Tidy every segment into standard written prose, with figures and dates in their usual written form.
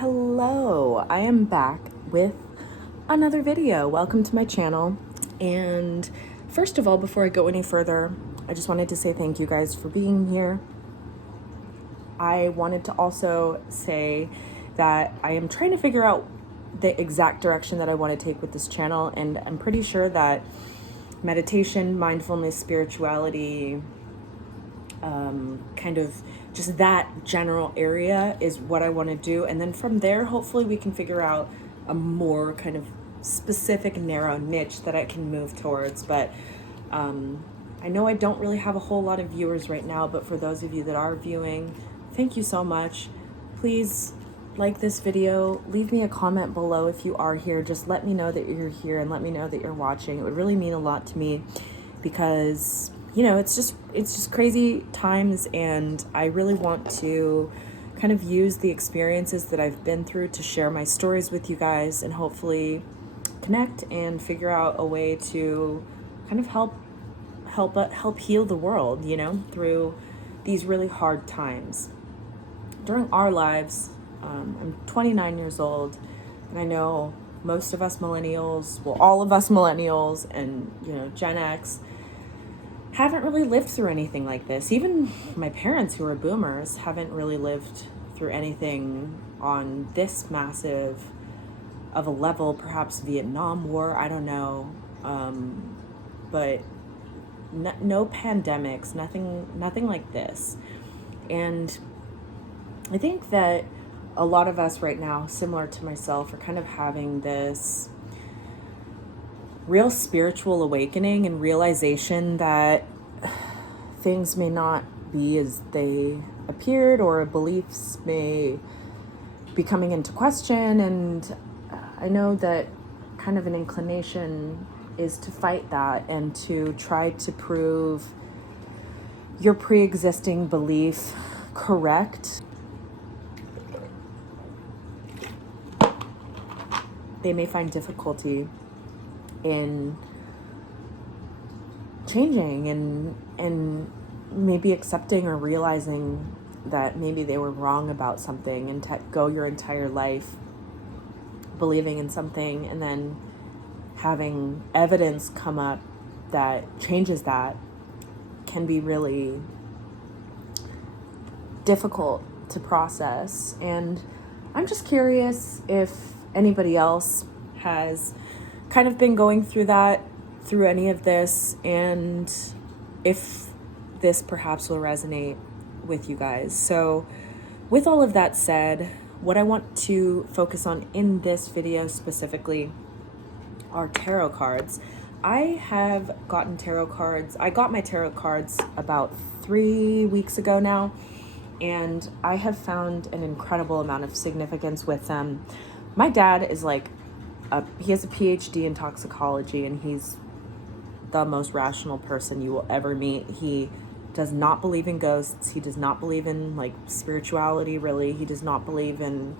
Hello. I am back with another video. Welcome to my channel. And first of all, before I go any further, I just wanted to say thank you guys for being here. I wanted to also say that I am trying to figure out the exact direction that I want to take with this channel, and I'm pretty sure that meditation, mindfulness, spirituality, kind of just that general area is what I want to do. And then from there, hopefully we can figure out a more kind of specific, narrow niche that I can move towards. But I know I don't really have a whole lot of viewers right now, but for those of you that are viewing, thank you so much. Please like this video, leave me a comment below if you are here. Just let me know that you're here and let me know that you're watching. It would really mean a lot to me because, you know, it's just crazy times, and I really want to kind of use the experiences that I've been through to share my stories with you guys and hopefully connect and figure out a way to kind of help heal the world, you know, through these really hard times. During our lives, I'm 29 years old, and I know most of us millennials, well, all of us millennials and, you know, Gen X, haven't really lived through anything like this. Even my parents, who are boomers, haven't really lived through anything on this massive of a level. Perhaps Vietnam War, I don't know, but no pandemics, nothing like this. And I think that a lot of us right now, similar to myself, are kind of having this real spiritual awakening and realization that things may not be as they appeared, or beliefs may be coming into question. And I know that kind of an inclination is to fight that and to try to prove your pre-existing belief correct. They may find difficulty in changing and maybe accepting or realizing that maybe they were wrong about something, and go your entire life believing in something and then having evidence come up that changes that can be really difficult to process. And I'm just curious if anybody else has kind of been going through that, through any of this, and if this perhaps will resonate with you guys. So with all of that said, what I want to focus on in this video specifically are tarot cards. I have gotten tarot cards. I got my tarot cards about 3 weeks ago now, and I have found an incredible amount of significance with them. My dad is he has a PhD in toxicology, and he's the most rational person you will ever meet. He does not believe in ghosts. He does not believe in spirituality, really. He does not believe in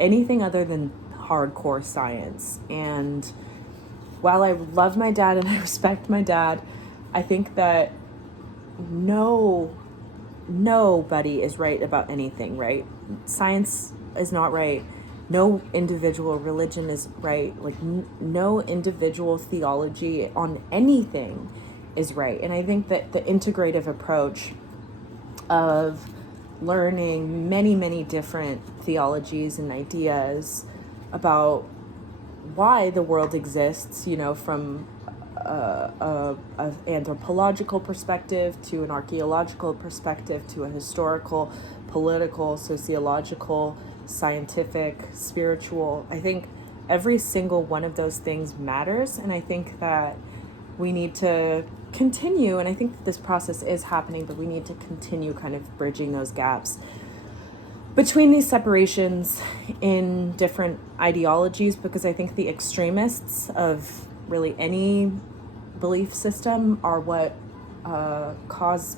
anything other than hardcore science. And while I love my dad and I respect my dad, I think that nobody is right about anything, right? Science is not right. No individual religion is right. No individual theology on anything is right. And I think that the integrative approach of learning many, many different theologies and ideas about why the world exists, you know, from an anthropological perspective to an archaeological perspective to a historical, political, sociological, scientific, spiritual. I think every single one of those things matters, and I think that we need to continue, and I think that this process is happening, but we need to continue kind of bridging those gaps between these separations in different ideologies, because I think the extremists of really any belief system are what cause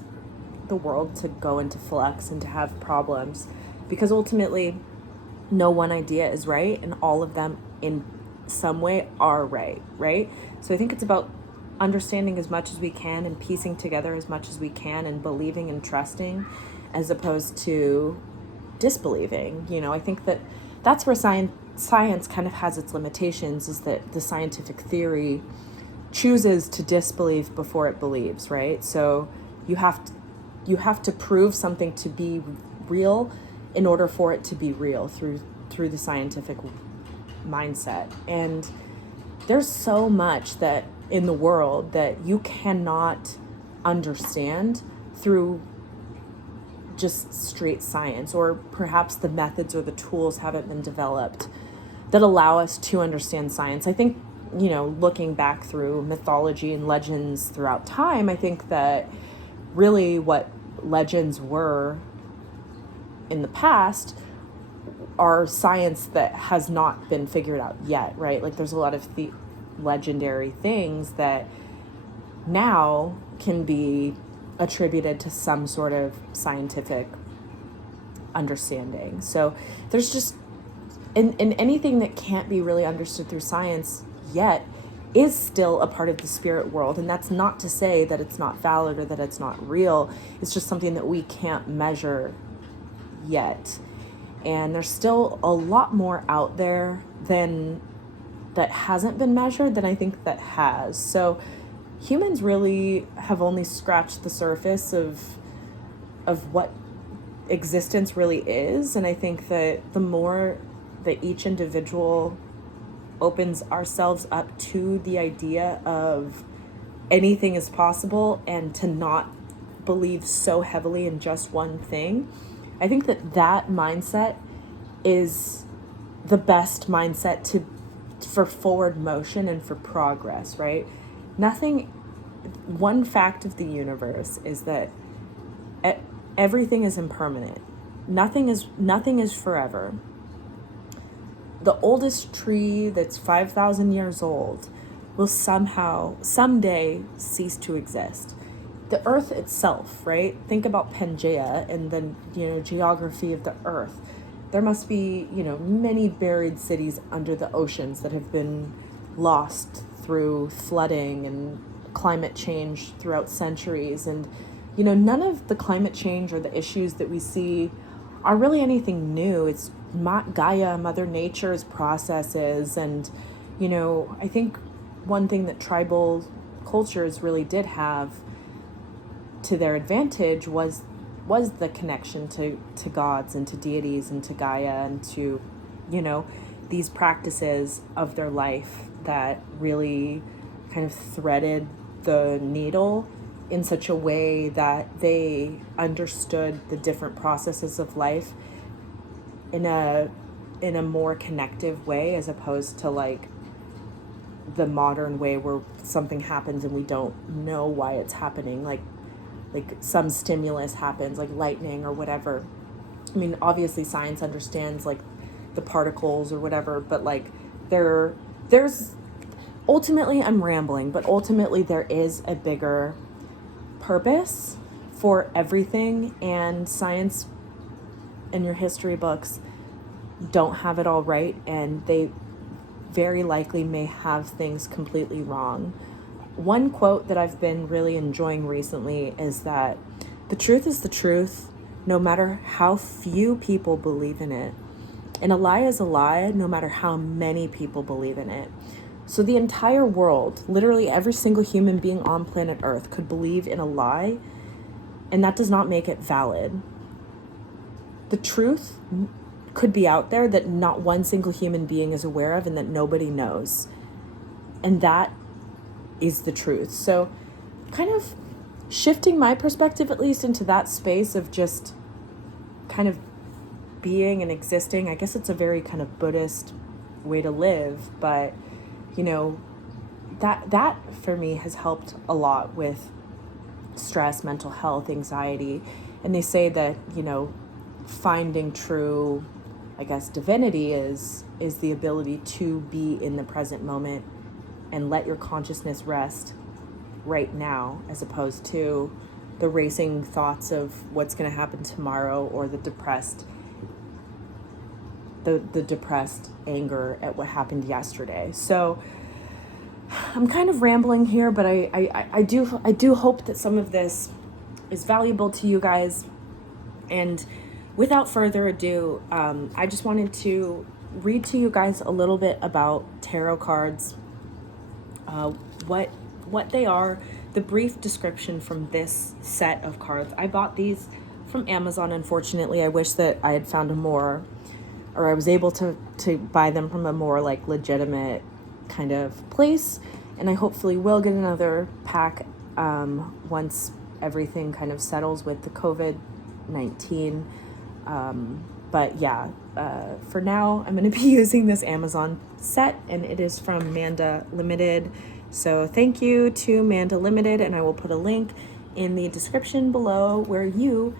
the world to go into flux and to have problems, because ultimately no one idea is right, and all of them in some way are right? So I think it's about understanding as much as we can and piecing together as much as we can and believing and trusting, as opposed to disbelieving. I think that that's where science kind of has its limitations, is that the scientific theory chooses to disbelieve before it believes, right? So you have to prove something to be real in order for it to be real through the scientific mindset. And there's so much that in the world that you cannot understand through just straight science, or perhaps the methods or the tools haven't been developed that allow us to understand science. I think, looking back through mythology and legends throughout time, I think that really what legends were in the past are science that has not been figured out yet, right? Like there's a lot of legendary things that now can be attributed to some sort of scientific understanding. So there's just, in anything that can't be really understood through science yet is still a part of the spirit world. And that's not to say that it's not valid or that it's not real. It's just something that we can't measure yet. And there's still a lot more out there than that hasn't been measured than I think that has. So humans really have only scratched the surface of what existence really is. And I think that the more that each individual opens ourselves up to the idea of anything is possible and to not believe so heavily in just one thing, I think that mindset is the best mindset for forward motion and for progress, right? One fact of the universe is that everything is impermanent. Nothing is forever. The oldest tree that's 5,000 years old will someday cease to exist. The earth itself, right? Think about Pangea and the geography of the earth. There must be, many buried cities under the oceans that have been lost through flooding and climate change throughout centuries. And, none of the climate change or the issues that we see are really anything new. It's Gaia, Mother Nature's processes. And, I think one thing that tribal cultures really did have to their advantage was the connection to gods and to deities and to Gaia and to, these practices of their life that really kind of threaded the needle in such a way that they understood the different processes of life in a more connective way, as opposed to like the modern way where something happens and we don't know why it's happening, like some stimulus happens, like lightning or whatever. I mean, obviously science understands like the particles or whatever, but like there's ultimately, I'm rambling, but ultimately there is a bigger purpose for everything, and science and your history books don't have it all right, and they very likely may have things completely wrong. One quote that I've been really enjoying recently is that the truth is the truth, no matter how few people believe in it. And a lie is a lie, no matter how many people believe in it. So the entire world, literally every single human being on planet Earth could believe in a lie, and that does not make it valid. The truth could be out there that not one single human being is aware of and that nobody knows. And that is the truth. So kind of shifting my perspective, at least, into that space of just kind of being and existing. I guess it's a very kind of Buddhist way to live, but that for me has helped a lot with stress, mental health, anxiety. And they say that, finding true, I guess, divinity is the ability to be in the present moment and let your consciousness rest right now, as opposed to the racing thoughts of what's going to happen tomorrow, or the depressed anger at what happened yesterday. So I'm kind of rambling here, but I do hope that some of this is valuable to you guys. And without further ado, I just wanted to read to you guys a little bit about tarot cards, uh, what what they are, the brief description from this set of cards. I bought these from Amazon. Unfortunately, I wish that I had found a more, or I was able to buy them from a more like legitimate kind of place, and I hopefully will get another pack once everything kind of settles with the COVID-19. But yeah, for now, I'm going to be using this Amazon set, and it is from Manda Limited. So thank you to Manda Limited, and I will put a link in the description below where you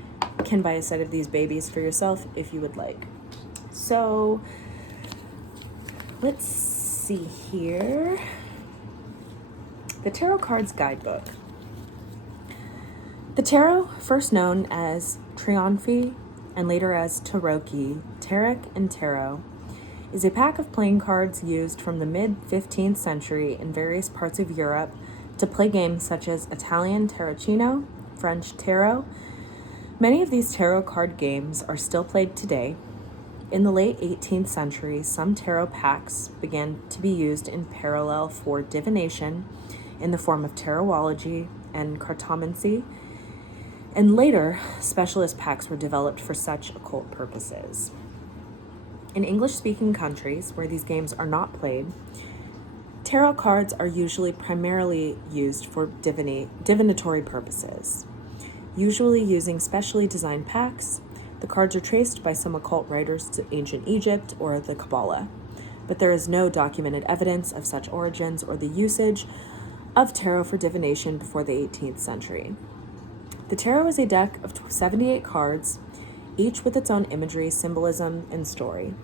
can buy a set of these babies for yourself if you would like. So let's see here. The Tarot Cards Guidebook. The tarot, first known as Trionfi and later as Tarocchi, Tarot, and Tarot, is a pack of playing cards used from the mid-15th century in various parts of Europe to play games such as Italian Tarocchino, French Tarot. Many of these tarot card games are still played today. In the late 18th century, some tarot packs began to be used in parallel for divination in the form of tarotology and cartomancy, and later, specialist packs were developed for such occult purposes. In English-speaking countries where these games are not played, tarot cards are usually primarily used for divinatory purposes. Usually using specially designed packs, the cards are traced by some occult writers to ancient Egypt or the Kabbalah, but there is no documented evidence of such origins or the usage of tarot for divination before the 18th century. The tarot is a deck of 78 cards, each with its own imagery, symbolism, and story.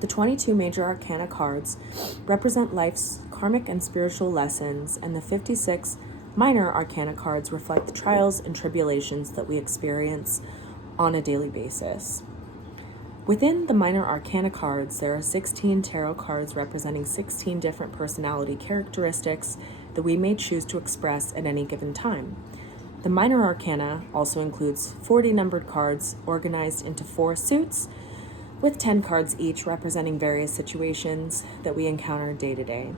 The 22 major arcana cards represent life's karmic and spiritual lessons, and the 56 minor arcana cards reflect the trials and tribulations that we experience on a daily basis. Within the minor arcana cards, there are 16 tarot cards representing 16 different personality characteristics that we may choose to express at any given time. The minor arcana also includes 40 numbered cards organized into 4 suits, with 10 cards each representing various situations that we encounter day to day.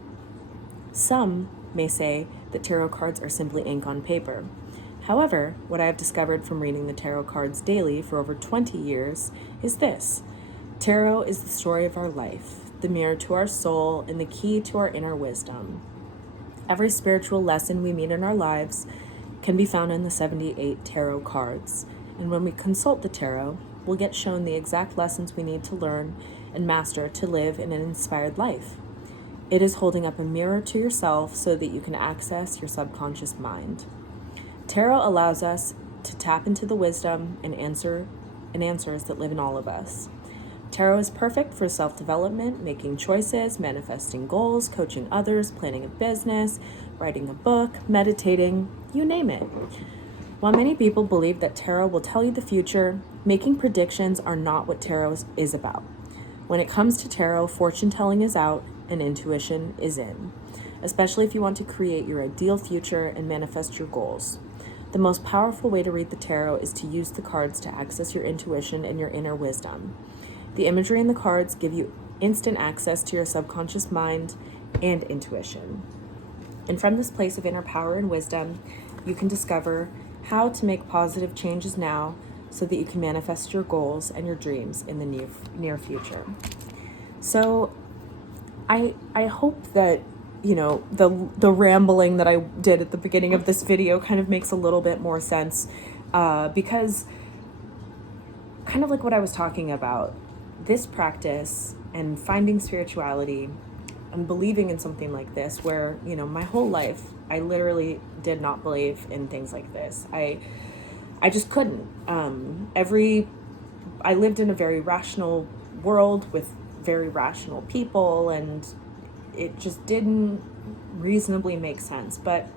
Some may say that tarot cards are simply ink on paper. However, what I have discovered from reading the tarot cards daily for over 20 years is this: tarot is the story of our life, the mirror to our soul, and the key to our inner wisdom. Every spiritual lesson we meet in our lives can be found in the 78 tarot cards, and when we consult the tarot, we'll get shown the exact lessons we need to learn and master to live in an inspired life. It is holding up a mirror to yourself so that you can access your subconscious mind. Tarot allows us to tap into the wisdom and answers that live in all of us. Tarot is perfect for self-development, making choices, manifesting goals, coaching others, planning a business, writing a book, meditating, you name it. While many people believe that tarot will tell you the future, making predictions are not what tarot is about. When it comes to tarot, fortune telling is out and intuition is in, especially if you want to create your ideal future and manifest your goals. The most powerful way to read the tarot is to use the cards to access your intuition and your inner wisdom. The imagery in the cards give you instant access to your subconscious mind and intuition. And from this place of inner power and wisdom, you can discover how to make positive changes now so that you can manifest your goals and your dreams in the near future. So I hope that, you know, the rambling that I did at the beginning of this video kind of makes a little bit more sense, because kind of like what I was talking about, this practice and finding spirituality and believing in something like this, where, you know, my whole life I literally did not believe in things like this. I just couldn't. I lived in a very rational world with very rational people, and it just didn't reasonably make sense. But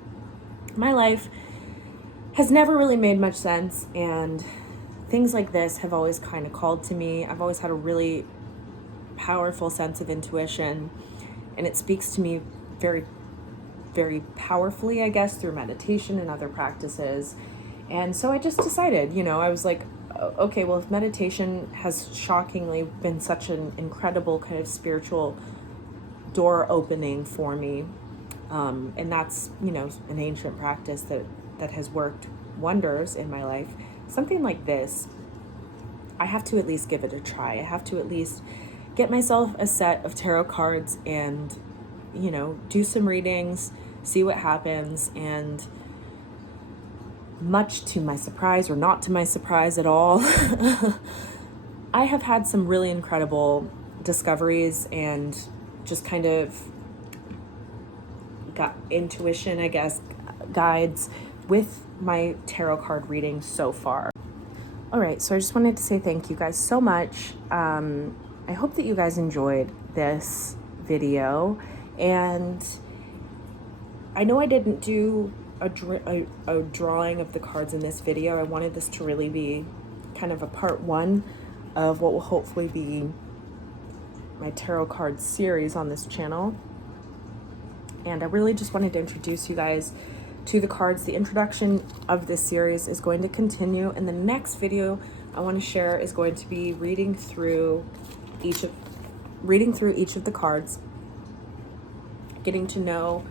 my life has never really made much sense, and things like this have always kind of called to me. I've always had a really powerful sense of intuition, and it speaks to me very, very powerfully, I guess, through meditation and other practices. And so I just decided, I was like, okay, well, if meditation has shockingly been such an incredible kind of spiritual door opening for me, and that's, an ancient practice that has worked wonders in my life, something like this, I have to at least give it a try. I have to at least get myself a set of tarot cards and, do some readings, see what happens. And much to my surprise, or not to my surprise at all, I have had some really incredible discoveries and just kind of got intuition, I guess, guides with my tarot card reading so far. All right, so I just wanted to say thank you guys so much. I hope that you guys enjoyed this video, and I know I didn't do a drawing of the cards in this video. I wanted this to really be kind of a part one of what will hopefully be my tarot card series on this channel. And I really just wanted to introduce you guys to the cards. The introduction of this series is going to continue, and the next video I want to share is going to be reading through each of the cards, getting to know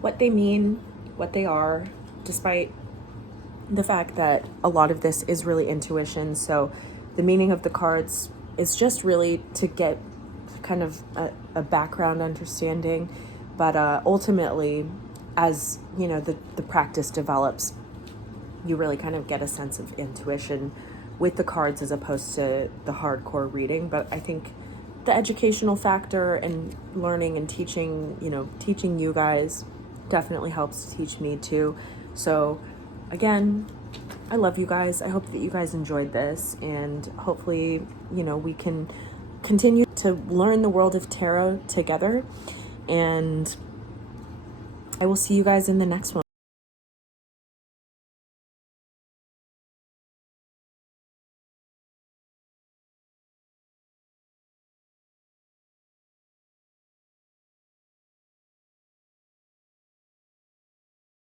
what they mean, what they are, despite the fact that a lot of this is really intuition. So the meaning of the cards is just really to get kind of a background understanding, but ultimately, as the practice develops, you really kind of get a sense of intuition with the cards as opposed to the hardcore reading. But I think the educational factor and learning and teaching you guys definitely helps teach me too. So again, I love you guys. I hope that you guys enjoyed this, and hopefully, we can continue to learn the world of tarot together. And I will see you guys in the next one.